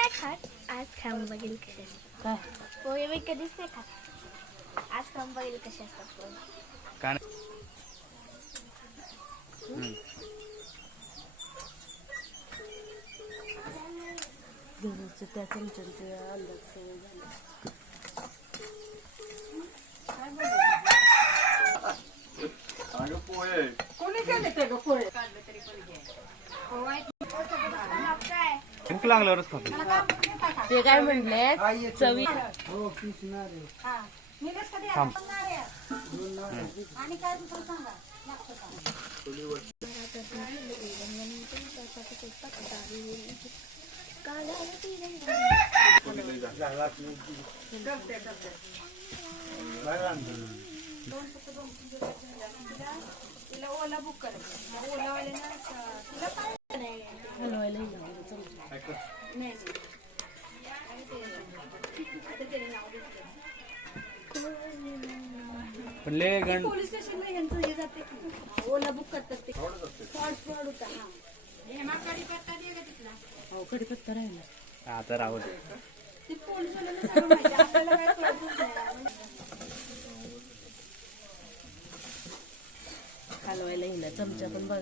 नाही खात. आज खाऊन बघेल कसे असतात. काय पोहे मी कधीच नाही खात. आज खाऊन बघेल कसे असतात पोहे. काय घरचं त्या चमच्याचे अंदाज सवय झाली. कोणी केले ते ग पोहे? भूक लागल्यावरच खातो. ते काय म्हणले चवी थांब. हलवायला लागलं चमचा. पण लय गण पोलीस स्टेशनला यांचं हे जाते ओला बुक करतात ते फ्रॉड होता. हो कडीपत्ता राहिला. आता राहू दे. ते पोलिसवाल्यांना सगळं माहिती आहे. आपल्याला काय कळतच नाही. हलवायला हिला चमचा पण बघ.